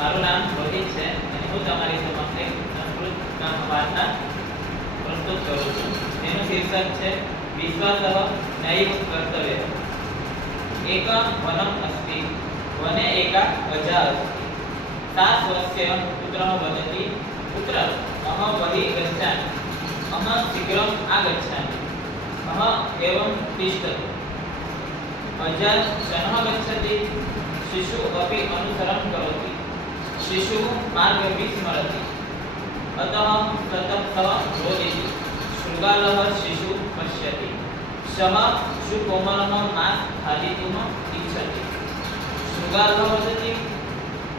મારું નામ રોહિત છે અને હું તમારી સમક્ષ એક સંસ્કૃત વાર્તા પ્રસ્તુત કરું છું. તેનું શીર્ષક છે વિશ્વાસઃ નૈવ કર્તવ્ય. એક વનમ અસ્તિ વને એકા પ્રજા અસ્તિ सा स्वस्य पुत्रः वदति पुत्र अहं बहिः गच्छामि अहं शीघ्रम् आगच्छामि अहं एवं तिष्ठतु. अजा शनः गच्छति शिशुः अपि अनुसरणं करोति. शिशुः मार्गं विस्मरति अतः ततः सः रोदिति. शृगालः शिशुः पश्यति सः सुकोमलः मांस खादितुम् इच्छति. शृगालः वदति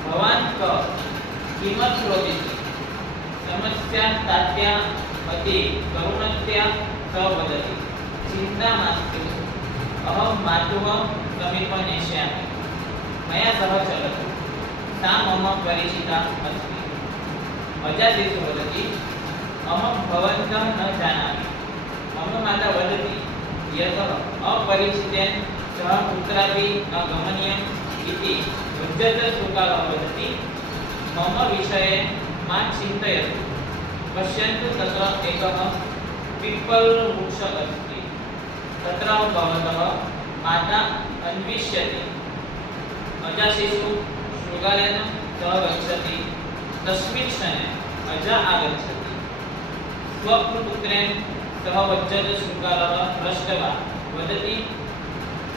भवान् किमर्थं रोदिति. समस्या तात्या अति करुणतया स वदति चिन्ता मास्तु अहं मातुः समीपं नेष्यामि मया सह चलतु सा मम परिचिता अस्ति. अजाशिशुः वदति अहं भवन्तः न जानामि. मम माता वदति यतः अपरिचितेन सह कुत्रापि न गमनीयम् इति. उद्यतशृगालः वदति मम विषये मा चिन्तयतु. पश्यन्तु तत्र एकः पिप्पलवृक्षः अस्ति तत्र भवतः माता अन्विष्यति. अजाशिशुः शृगालेन सह गच्छति. तस्मिन् क्षणे अजा आगच्छति. स्वपुत्रेण सह उद्यतशृगालः दृष्ट्वा वदति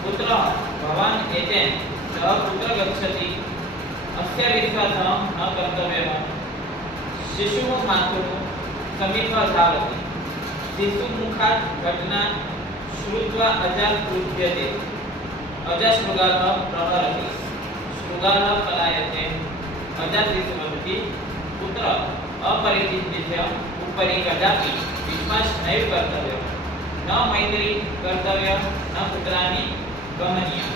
पुत्रः भवान् एतेन सह कुत्र गच्छति. अस्य विश्वासः न कर्तव्यः. शिशुः मातुः समीपं धावति. शिशुमुखात् घटना श्रुत्वा अजा क्रुध्यते. अजा शृगालः प्रहरति. शृगालः पलायते. अजाशिशुः वदति पुत्र अपरिचितस्य उपरि कदापि विश्वासः नैव कर्तव्यः. न मैत्री कर्तव्या न पुत्राणि गमनीया.